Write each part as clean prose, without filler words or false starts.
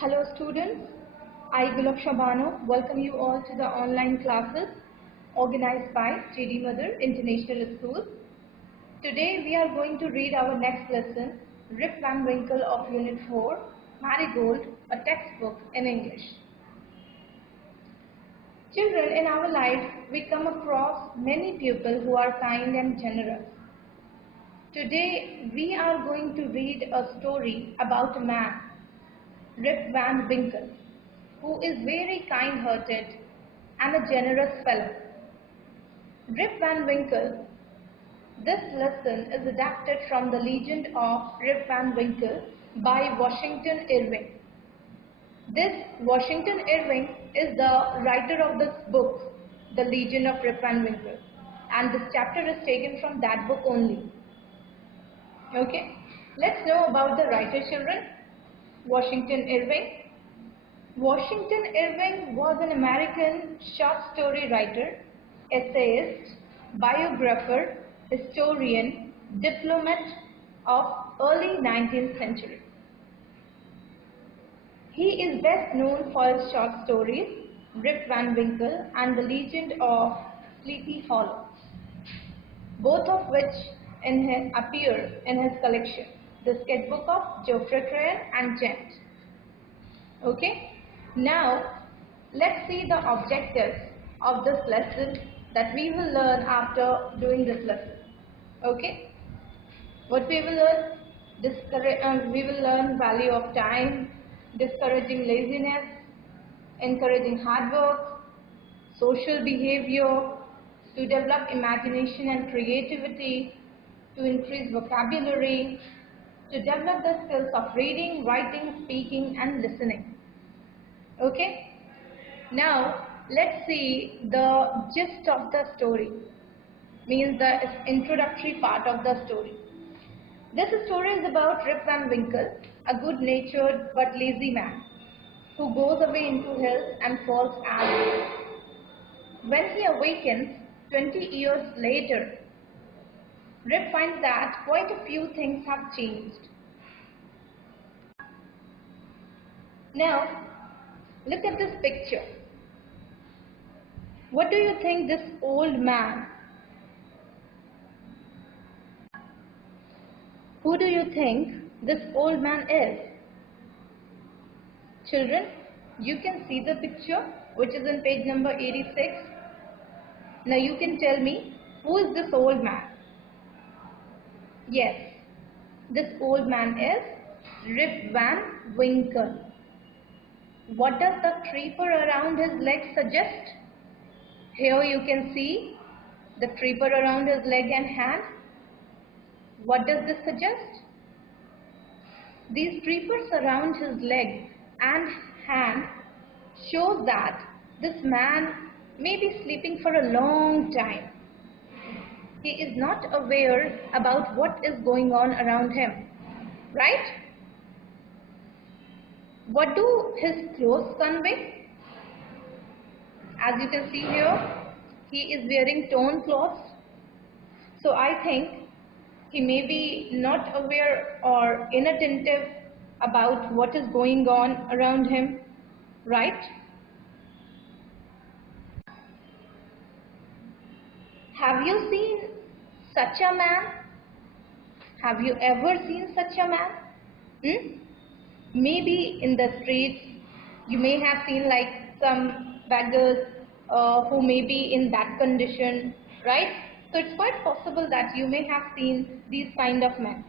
Hello students, I Gulab Shabano welcome you all to the online classes organized by JD Mother International School. Today we are going to read our next lesson, Rip Van Winkle of Unit 4, Marigold, a textbook in English. Children, in our life we come across many people who are kind and generous. Today we are going to read a story about a man, Rip Van Winkle, who is very kind-hearted and a generous fellow. Rip Van Winkle. This lesson is adapted from the legend of Rip Van Winkle by Washington Irving. This Washington Irving is the writer of this book, The Legend of Rip Van Winkle, and this chapter is taken from that book only. Okay, let's know about the writer, children. Washington Irving. Washington Irving was an American short story writer, essayist, biographer, historian, diplomat of early 19th century. He is best known for his short stories, Rip Van Winkle and The Legend of Sleepy Hollow, both of which appear in his collection, The Sketchbook of Geoffrey Crayon and Gent. Okay, now let's see the objectives of this lesson that we will learn after doing this lesson. Okay, what we will learn? We will learn value of time, discouraging laziness, encouraging hard work, social behavior, to develop imagination and creativity, to increase vocabulary, to develop the skills of reading, writing, speaking and listening. Okay, now let's see the gist of the story, means the introductory part of the story. This story is about Rip Van Winkle, a good-natured but lazy man who goes away into hills and falls asleep. When he awakens 20 years later, Rip finds that quite a few things have changed. Now, look at this picture. What do you think this old man? Who do you think this old man is? Children, you can see the picture which is in page number 86. Now you can tell me, who is this old man? Yes, this old man is Rip Van Winkle. What does the creeper around his leg suggest? Here you can see the creeper around his leg and hand. What does this suggest? These creepers around his leg and hand show that this man may be sleeping for a long time. He is not aware about what is going on around him, right? What do his clothes convey? As you can see here, he is wearing torn clothes. So I think he may be not aware or inattentive about what is going on around him, right? Have you seen such a man? Have you ever seen such a man? Maybe in the streets you may have seen like some beggars who may be in that condition, right? So it's quite possible that you may have seen these kind of men.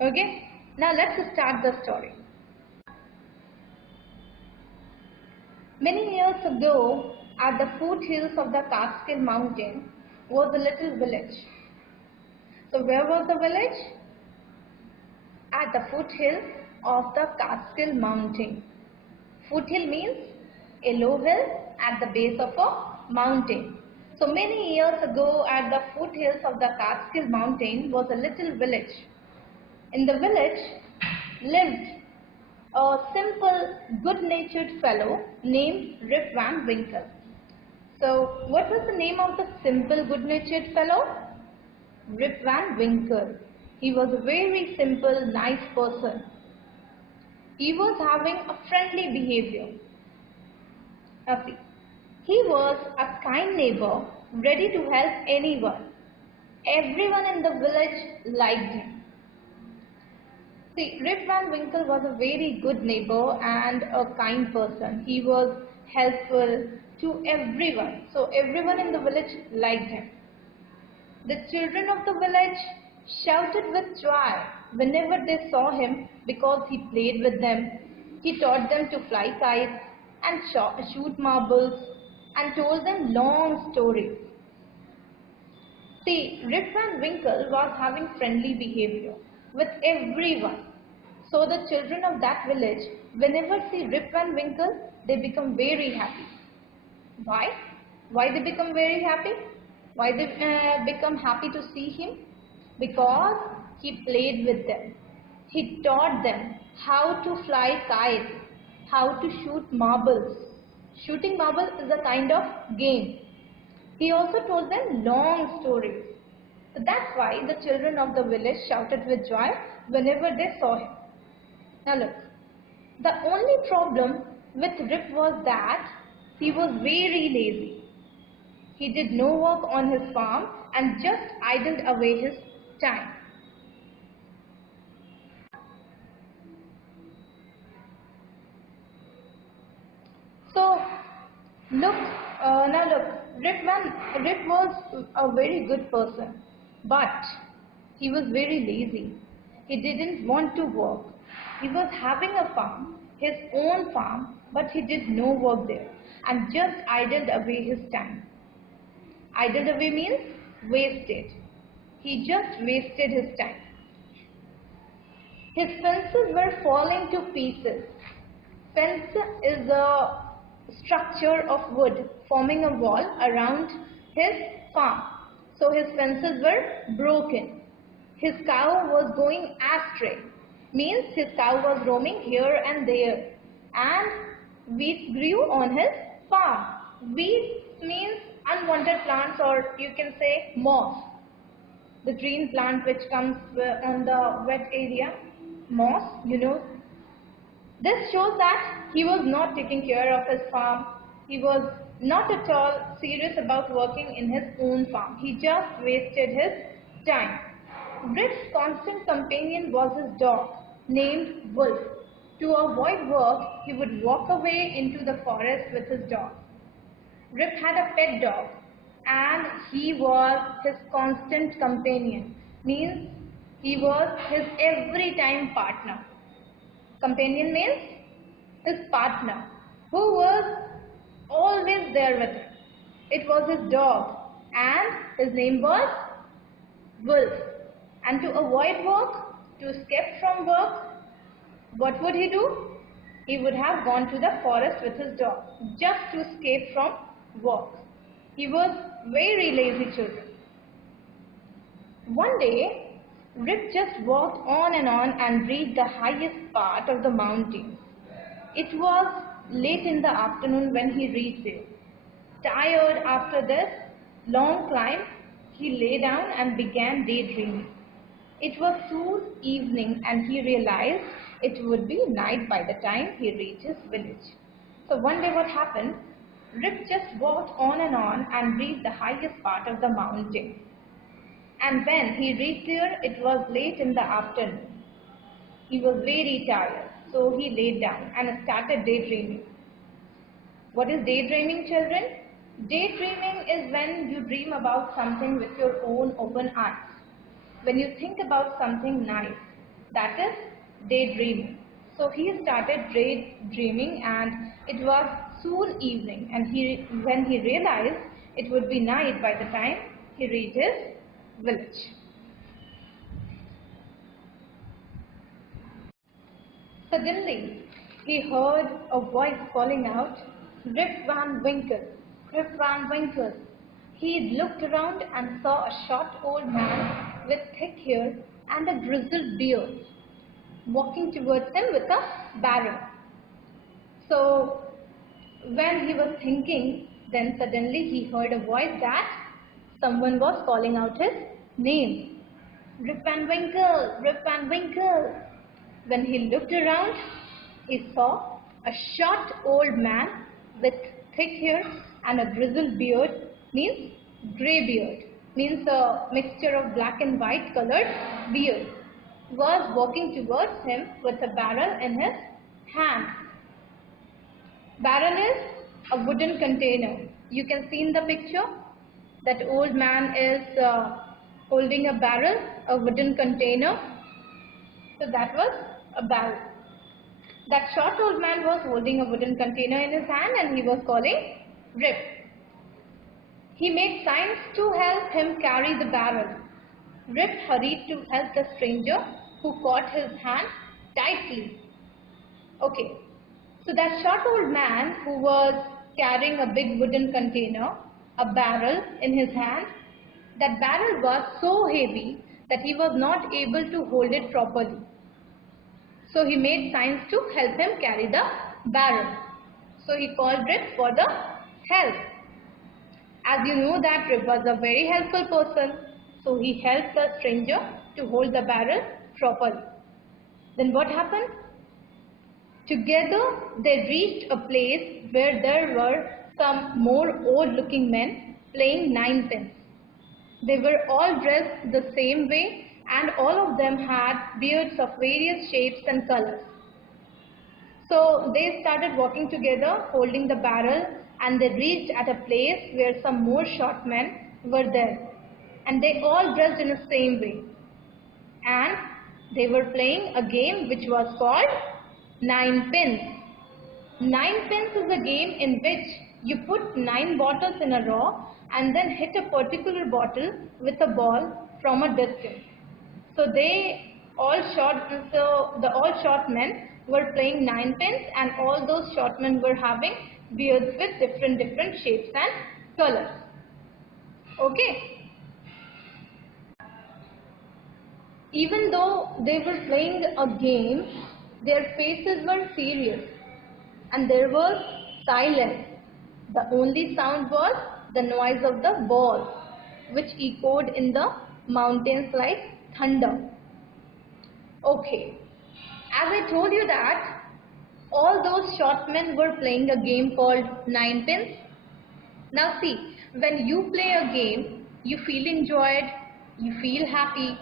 Okay, now let's start the story. Many years ago, at the foothills of the Catskill Mountain was a little village. So where was the village? At the foothills of the Catskill Mountain. Foothill means a low hill at the base of a mountain. So many years ago, at the foothills of the Catskill Mountain was a little village. In the village lived a simple, good-natured fellow named Rip Van Winkle. So what was the name of the simple, good-natured fellow? Rip Van Winkle. He was a very simple, nice person. He was having a friendly behavior. Now see, he was a kind neighbor, ready to help anyone. Everyone in the village liked him. See, Rip Van Winkle was a very good neighbor and a kind person. He was helpful to everyone. So everyone in the village liked him. The children of the village shouted with joy whenever they saw him because he played with them. He taught them to fly kites and shoot marbles and told them long stories. See, Rip Van Winkle was having friendly behavior with everyone. So the children of that village, whenever see Rip Van Winkle, they become very happy. Why? Why they become very happy? Why they become happy to see him? Because he played with them. He taught them how to fly kites, how to shoot marbles. Shooting marbles is a kind of game. He also told them long stories. So that's why the children of the village shouted with joy whenever they saw him. Now look, the only problem with Rip was that he was very lazy. He did no work on his farm and just idled away his time. So now look, Rip was a very good person, but he was very lazy. He didn't want to work. He was having a farm, his own farm, but he did no work there and just idled away his time. Idled away means wasted. He just wasted his time. His fences were falling to pieces. Fence is a structure of wood forming a wall around his farm. So his fences were broken. His cow was going astray. Means his cow was roaming here and there. And weeds grew on his farm. Weeds means unwanted plants, or you can say moss. The green plant which comes on the wet area. Moss, you know. This shows that he was not taking care of his farm. He was not at all serious about working in his own farm. He just wasted his time. Rip's constant companion was his dog, named Wolf. To avoid work, he would walk away into the forest with his dog. Rip had a pet dog, and he was his constant companion. Means he was his every time partner. Companion means his partner, who was always there with him. It was his dog, and his name was Wolf. And to avoid work, to escape from work, what would he do? He would have gone to the forest with his dog, just to escape from work. He was very lazy children. One day, Rip just walked on and reached the highest part of the mountain. It was late in the afternoon when he reached there. Tired after this long climb, he lay down and began daydreaming. It was soon evening and he realized it would be night by the time he reached his village. So one day what happened? Rip just walked on and reached the highest part of the mountain. And when he reached there, it was late in the afternoon. He was very tired, so he laid down and started daydreaming. What is daydreaming, children? Daydreaming is when you dream about something with your own open eyes. When you think about something nice, that is daydreaming. So he started daydreaming and it was soon evening, and when he realized it would be night by the time he reached his village. Suddenly, he heard a voice calling out, "Rip Van Winkle, Rip Van Winkle." He looked around and saw a short old man with thick hair and a grizzled beard walking towards him with a barrow. So, when he was thinking, then suddenly he heard a voice that someone was calling out his name. "Rip Van Winkle, Rip Van Winkle." When he looked around, he saw a short old man with thick hair and a grizzled beard, means grey beard, means a mixture of black and white colored beard, was walking towards him with a barrel in his hand. Barrel is a wooden container. You can see in the picture that old man is holding a barrel, a wooden container. So that was a barrel. That short old man was holding a wooden container in his hand and he was calling Rip. He made signs to help him carry the barrel. Rip hurried to help the stranger who caught his hand tightly. Okay, so that short old man who was carrying a big wooden container, a barrel in his hand, that barrel was so heavy that he was not able to hold it properly. So he made signs to help him carry the barrel. So he called Rip for the help. As you know that Rip was a very helpful person, so he helped the stranger to hold the barrel properly. Then what happened? Together they reached a place where there were some more old-looking men playing ninepins. They were all dressed the same way and all of them had beards of various shapes and colors. So they started walking together holding the barrel and they reached at a place where some more short men were there. And they all dressed in the same way. And they were playing a game which was called Nine Pins. Nine Pins is a game in which you put 9 bottles in a row and then hit a particular bottle with a ball from a distance. So the all short men were playing 9 pins and all those short men were having beards with different shapes and colors. Okay. Even though they were playing a game, their faces were serious and there was silence. The only sound was the noise of the ball, which echoed in the mountains like thunder. Okay, as I told you that all those short men were playing a game called Nine Pins. Now see, when you play a game, you feel enjoyed, you feel happy,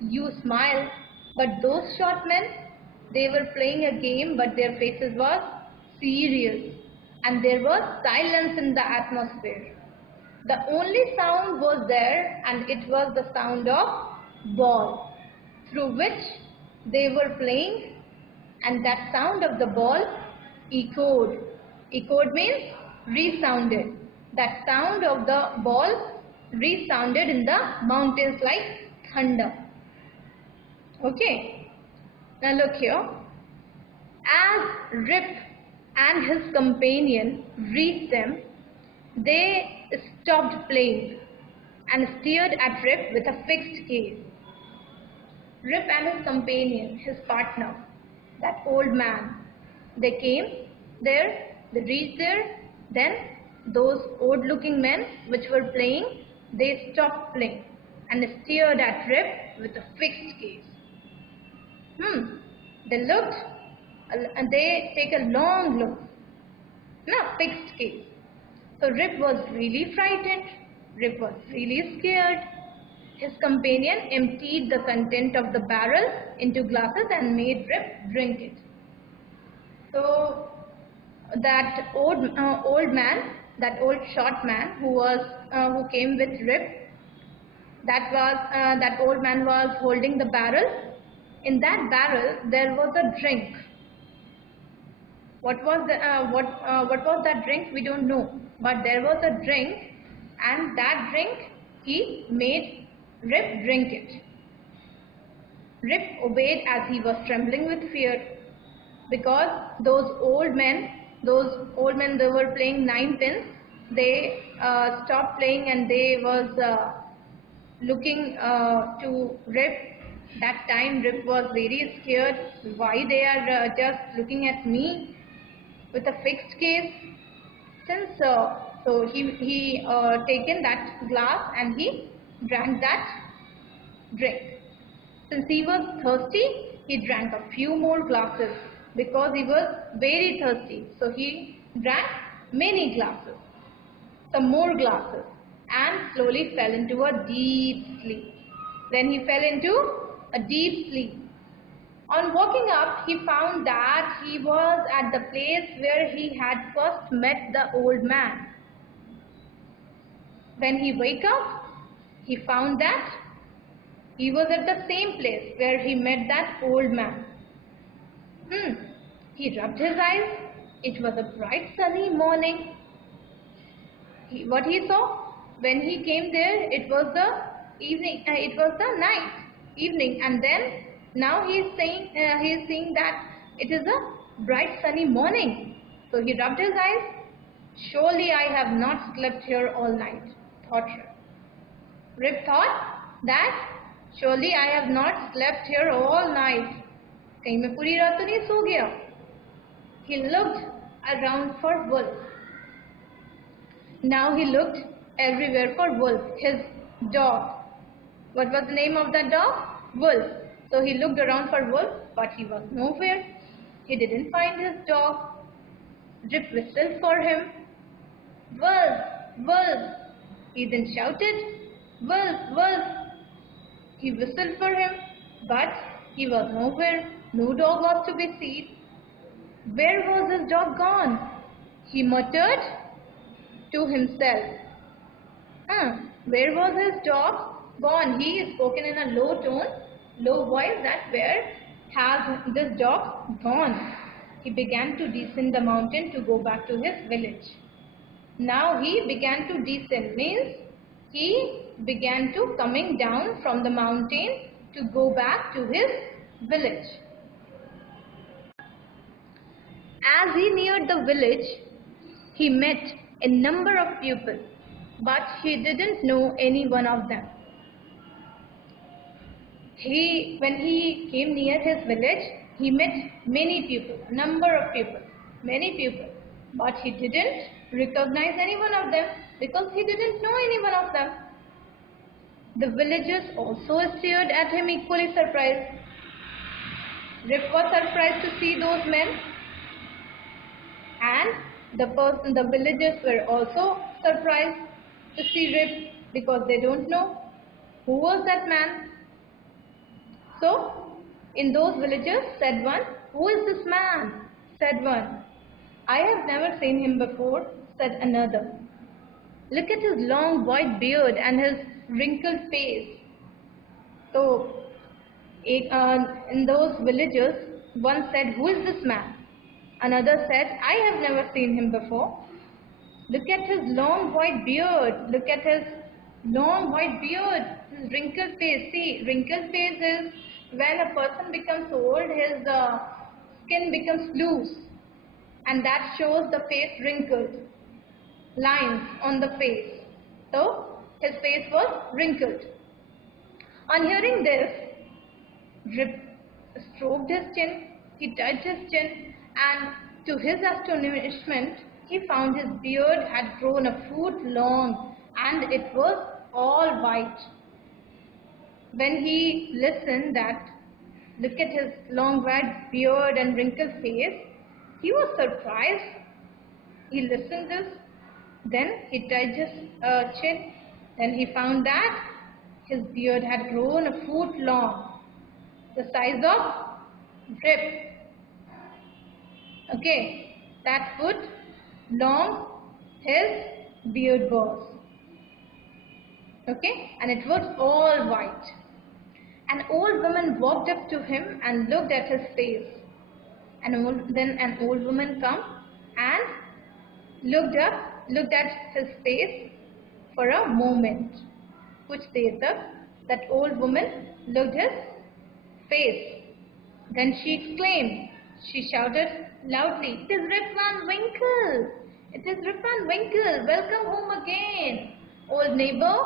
you smile, but those short men, they were playing a game but their faces were serious and there was silence in the atmosphere. The only sound was there and it was the sound of ball through which they were playing, and that sound of the ball echoed. Echoed means resounded. That sound of the ball resounded in the mountains like thunder. Okay. Now look here. As Rip and his companion reached them, they stopped playing and stared at Rip with a fixed gaze. Rip and his companion, his partner, that old man, they came there, they reached there, then those old-looking men which were playing, they stopped playing and stared at Rip with a fixed gaze. They looked and they take a long look. Now, fixed gaze. So Rip was really frightened. Rip was really scared. His companion emptied the content of the barrel into glasses and made Rip drink it. So that old man, that old short man who came with Rip, that old man was holding the barrel. In that barrel there was a drink. What was that drink? We don't know. But there was a drink, and that drink he made Rip drink it. Rip obeyed as he was trembling with fear, because those old men they were playing 9 pins. They stopped playing and they was looking to Rip. That time Rip was very scared. Why they are just looking at me with a fixed gaze? Since so he taken that glass and he drank that drink. Since he was thirsty, he drank a few more glasses. because he was very thirsty. So he drank many glasses, some more glasses, and slowly fell into a deep sleep. Then he fell into a deep sleep. On waking up, he found that he was at the place where he had first met the old man. When he woke up, he found that he was at the same place where he met that old man. He rubbed his eyes. It was a bright sunny morning. What he saw when he came there, it was the evening. It was the night, evening, and then now he is seeing that it is a bright sunny morning. So he rubbed his eyes. Surely I have not slept here all night, thought Rip. Rip thought that surely I have not slept here all night. कहीं मैं पूरी रात तो नहीं सो गया. He looked around for wolf. Now he looked everywhere for Wolf, his dog. What was the name of that dog? Wolf. So he looked around for Wolf, but he was nowhere. He didn't find his dog. Rip whistled for him. Wolf, Wolf. He then shouted, Wolf, Wolf. He whistled for him, but he was nowhere. No dog was to be seen. Where was his dog gone? He muttered to himself. Where was his dog gone? He is spoken in a low tone, low voice, that where has this dog gone? He began to descend the mountain to go back to his village. Now he began to descend, means he began to coming down from the mountain to go back to his village. As he neared the village, he met a number of people, but he didn't know any one of them. When he came near his village, he met many people, a number of people, many people, but he didn't recognize any one of them because he didn't know any one of them. The villagers also stared at him equally surprised. Rip was surprised to see those men, and the villagers were also surprised to see Rip because they don't know who was that man. So, in those villagers, said one, "Who is this man?" said one. "I have never seen him before," said another. "Look at his long white beard and his wrinkled face." So, in those villagers, one said, "Who is this man?" Another said, "I have never seen him before. Look at his long white beard. Look at his long white beard, his wrinkled face." See, wrinkled face is when a person becomes old, his skin becomes loose, and that shows the face wrinkled, lines on the face. So, his face was wrinkled. On hearing this, Rip stroked his chin, he touched his chin, and to his astonishment, he found his beard had grown a foot long and it was all white. When he listened that, look at his long white beard and wrinkled face, he was surprised. He listened this, then he touched his chin, then he found that his beard had grown a foot long, the size of Rip. Okay, that foot long his beard was. Okay, and it was all white. An old woman walked up to him and looked at his face. Then an old woman come and looked at his face for a moment. Kuch der tak that old woman looked his face. Then she exclaimed, she shouted loudly, "It is Rip Van Winkle! It is Rip Van Winkle! Welcome home again! Old neighbor,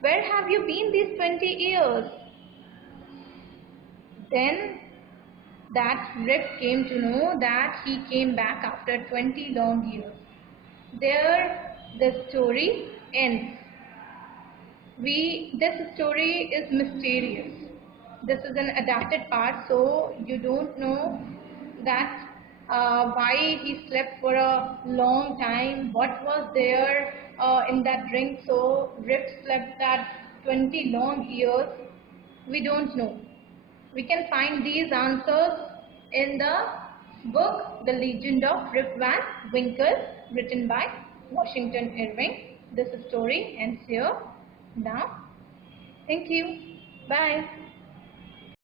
where have you been these 20 years? Then that Rip came to know that he came back after 20 long years. There the story ends. This story is mysterious. This is an adapted part, so you don't know that why he slept for a long time, what was there in that drink, so Rip slept that 20 long years. We don't know. We can find these answers in the book The Legend of Rip Van Winkle, written by Washington Irving. This story ends here now. Thank you. Bye.